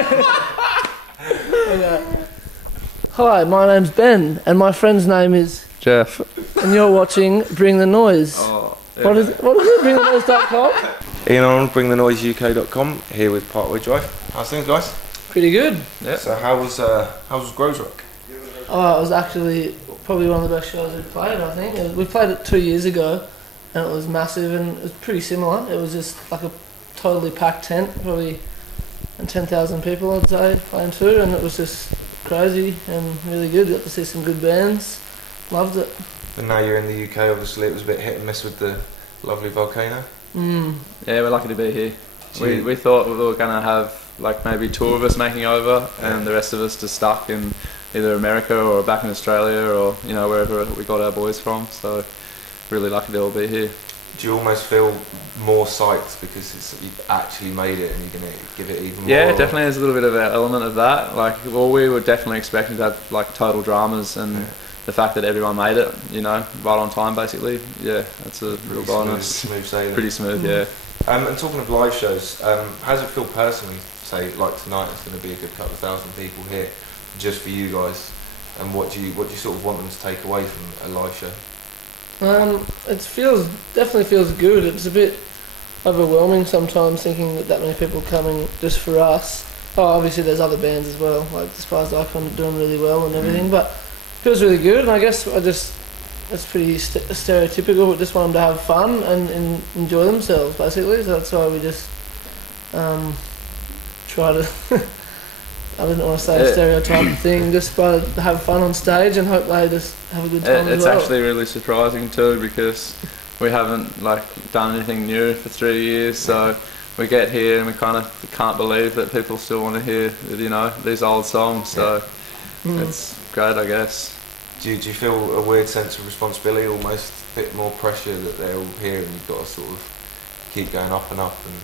Okay. Hi, my name's Ben, and my friend's name is Jeff. And you're watching Bring the Noise. Oh, yeah. What is it? BringTheNoise.com? Ian on BringTheNoiseUK.com here with Parkway Drive. How's things, guys? Pretty good. Yeah. So how was Grows Rock? Oh, it was actually probably one of the best shows we've played, I think. We played it 2 years ago, and it was massive, and it was pretty similar. It was just like a totally packed tent, probably 10,000 people, I'd say, playing too, and it was just crazy and really good. Got to see some good bands. Loved it. And now you're in the UK, obviously it was a bit hit and miss with the lovely volcano. Yeah, we're lucky to be here. We thought we were going to have like maybe two of us making over and the rest of us just stuck in either America or back in Australia or wherever we got our boys from, so really lucky to all be here. Do you almost feel more psyched because you've actually made it and you're going to give it even more? Yeah, definitely there's a little bit of an element of that. We were definitely expecting to have like total dramas, and the fact that everyone made it, right on time basically, yeah, that's a real bonus. Smooth sailing. Pretty smooth, yeah. And talking of live shows, how does it feel personally, say like tonight it's going to be a good couple of thousand people here, just for you guys, and what do you sort of want them to take away from a live show? It definitely feels good. It's a bit overwhelming sometimes thinking that many people coming just for us. Oh, obviously there's other bands as well, like Despised Icon doing really well and everything, but it feels really good, and I guess it's pretty stereotypical, but just want them to have fun and enjoy themselves basically, so that's why we just try to I didn't want to say a stereotype thing, just try to have fun on stage and hope they just have a good time as well. It's actually really surprising too, because we haven't done anything new for 3 years, so we get here and we kind of can't believe that people still want to hear these old songs, so it's great, I guess. Do you feel a weird sense of responsibility, almost a bit more pressure that they're all here and you've got to sort of keep going up and up? And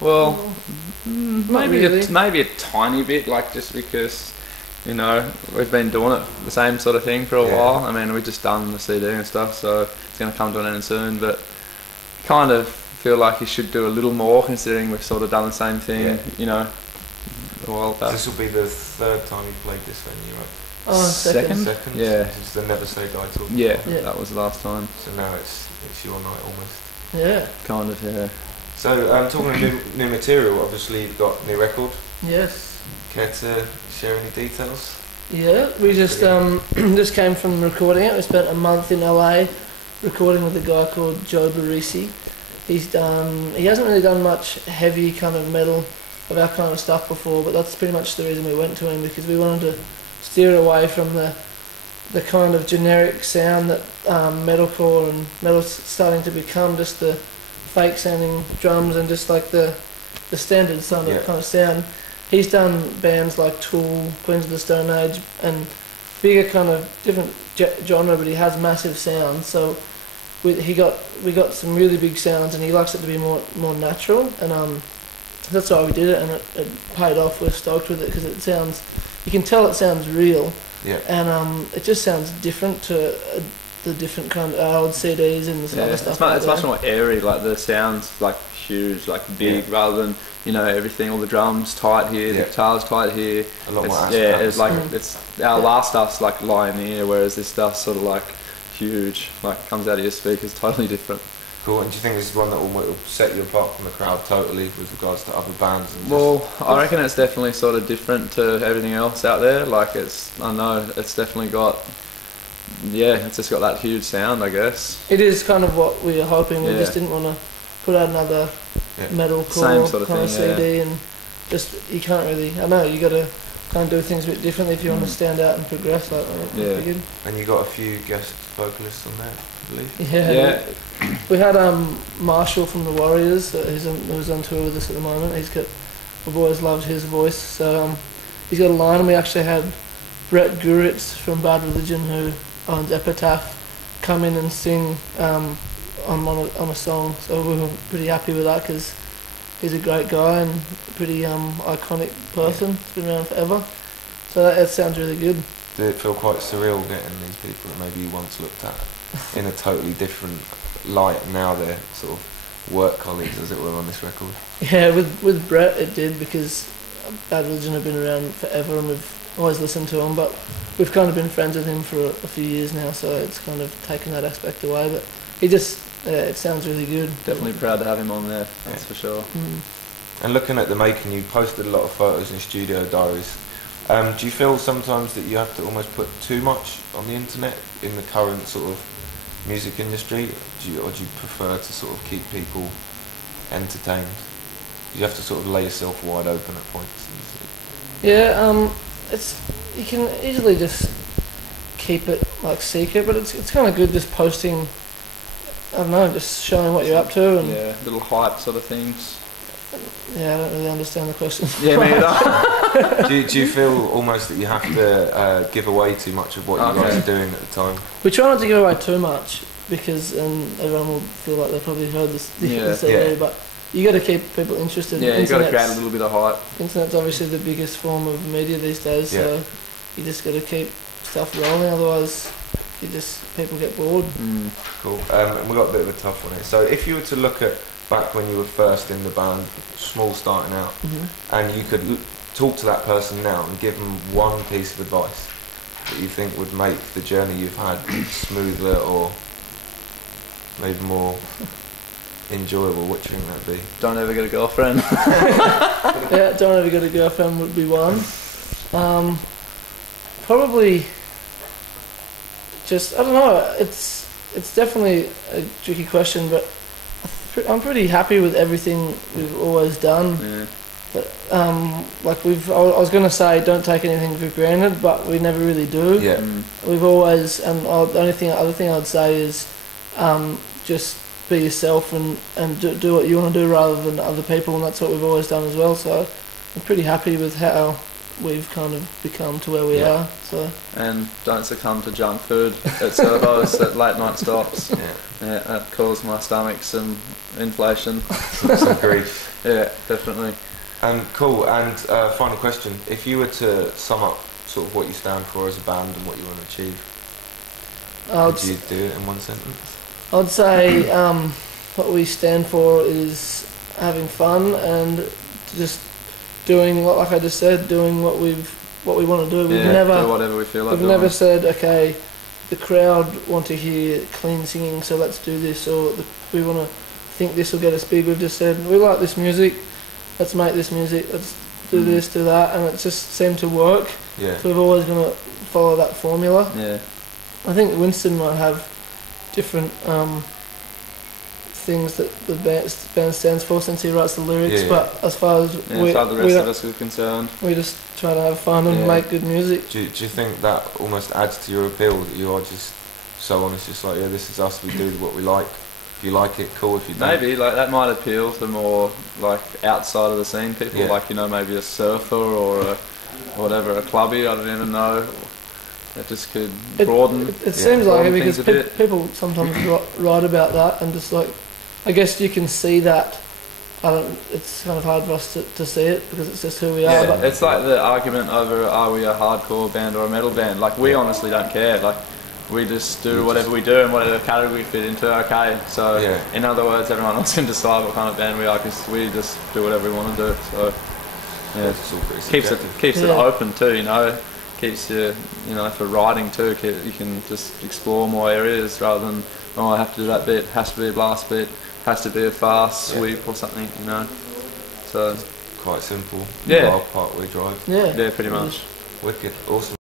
well, maybe really. a tiny bit, just because we've been doing it the same sort of thing for a while. I mean, we've just done the CD and stuff, so it's going to come to an end soon, but kind of feel like you should do a little more considering we've sort of done the same thing, a while back. This will be the third time you've played this venue, right? Oh, second. Yeah. It's the Never Say Die tour. Yeah, that was the last time. So now it's your night almost. Yeah. Kind of, yeah. So talking of new material, obviously you've got new record. Yes. Care to share any details? Yeah, we just just came from recording it. We spent a month in LA recording with a guy called Joe Barisi. He hasn't really done much heavy kind of metal of our kind of stuff before, but that's pretty much the reason we went to him, because we wanted to steer away from the kind of generic sound that metalcore and metal's starting to become, just the fake sounding drums and just like the standard kind of sound. He's done bands like Tool, Queens of the Stone Age, and bigger kind of different genre, but he has massive sounds. So we got some really big sounds, and he likes it to be more natural, and that's why we did it, and it paid off. We're stoked with it because it sounds, you can tell it sounds real, and it just sounds different to the different kind of old CDs and this other stuff. It's much more airy, the sounds huge, big, rather than everything, all the drums tight here, the guitars tight here. A lot more. It's our last stuff's lying here, whereas this stuff's sort of huge, comes out of your speakers, totally different. Cool. And do you think this is one that will set you apart from the crowd totally with regards to other bands? I reckon it's definitely sort of different to everything else out there. It's definitely got, it's just got that huge sound, I guess. It is kind of what we were hoping. We just didn't want to put out another metalcore sort of kind of thing, CD, and just, you can't really, I know, you got to kind of do things a bit differently if you want to stand out and progress like that. And you got a few guest vocalists on there, I believe. Yeah. We had Marshall from the Warriors, who's on tour with us at the moment. I've always loved his voice, so he's got a line, and we actually had Brett Guritz from Bad Religion, who owns Epitaph, come in and sing on a song, so we were pretty happy with that, because he's a great guy and a pretty iconic person. He's been around forever, so that sounds really good. Did it feel quite surreal getting these people that maybe you once looked at in a totally different light, and now they're sort of work colleagues, as it were, on this record? Yeah, with Brett it did, because Bad Religion have been around forever, and we've always listened to him. But we've kind of been friends with him for a few years now, so it's kind of taken that aspect away. But he just, it sounds really good. Definitely proud to have him on there. That's for sure. And looking at the making, you posted a lot of photos in studio diaries. Do you feel sometimes that you have to almost put too much on the internet in the current sort of music industry, or do you prefer to sort of keep people entertained? You have to sort of lay yourself wide open at points. Yeah, you can easily just keep it like secret, but it's kind of good just posting. I don't know, just showing what you're up to, and yeah, little hype sort of things. Yeah, I don't really understand the question. Yeah, me either. do you feel almost that you have to give away too much of what you guys are doing at the time? We try not to give away too much because everyone will feel like they've probably heard this CD, but you got to keep people interested. Yeah, you got to create a little bit of hype. Internet's obviously the biggest form of media these days, so you just got to keep stuff rolling. Otherwise, people get bored. Cool. And we got a bit of a tough one here. So, if you were to look at back when you were first in the band, small starting out, and you could talk to that person now and give them one piece of advice that you think would make the journey you've had smoother or maybe more enjoyable, what do you think that'd be? Don't ever get a girlfriend. Yeah, don't ever get a girlfriend would be one. Probably just, I don't know, it's definitely a tricky question, but I'm pretty happy with everything we've always done. Yeah. But, I was going to say don't take anything for granted, but we never really do. Yeah. We've always, and the other thing I'd say is just be yourself and do what you want to do rather than other people, and that's what we've always done as well. So I'm pretty happy with how we've kind of become to where we are. So. And don't succumb to junk food at servos at late night stops. Yeah, that caused my stomach some inflation. Some grief. Yeah, definitely. Cool. And final question: if you were to sum up sort of what you stand for as a band and what you want to achieve, would you do it in one sentence? I'd say what we stand for is having fun and just doing, like I just said, doing what we want to do. We've never do whatever we feel like we've doing. never said, okay, the crowd want to hear clean singing, so let's do this, or we want to think this will get us big. We've just said, we like this music, let's make this music, let's do this, do that, and it just seemed to work. Yeah. So we've always going to follow that formula. Yeah. I think Winston might have different things that the band stands for since he writes the lyrics, but as far as the rest of us are concerned, we just try to have fun and make good music. Do you think that almost adds to your appeal, that you are just so honest, just like, this is us, we do what we like, if you like it, cool, if you don't? Maybe, like, that might appeal to more, like, outside of the scene people, like, maybe a surfer or a clubbie, I don't even know. It just could broaden. It seems like it because bit. People sometimes write about that, and just like, I guess you can see that. It's kind of hard for us to see it because it's just who we are. But it's like the argument over are we a hardcore band or a metal band. Like, we honestly don't care. Like, we just do whatever we do and whatever category we fit into. Okay, so in other words, everyone else can decide what kind of band we are because we just do whatever we want to do. So keeps it open too. Keeps you, for writing too, you can just explore more areas rather than, I have to do that bit, has to be a blast bit, has to be a fast sweep or something, So quite simple. Yeah. Parkway Drive. Yeah, pretty much. Wicked, awesome.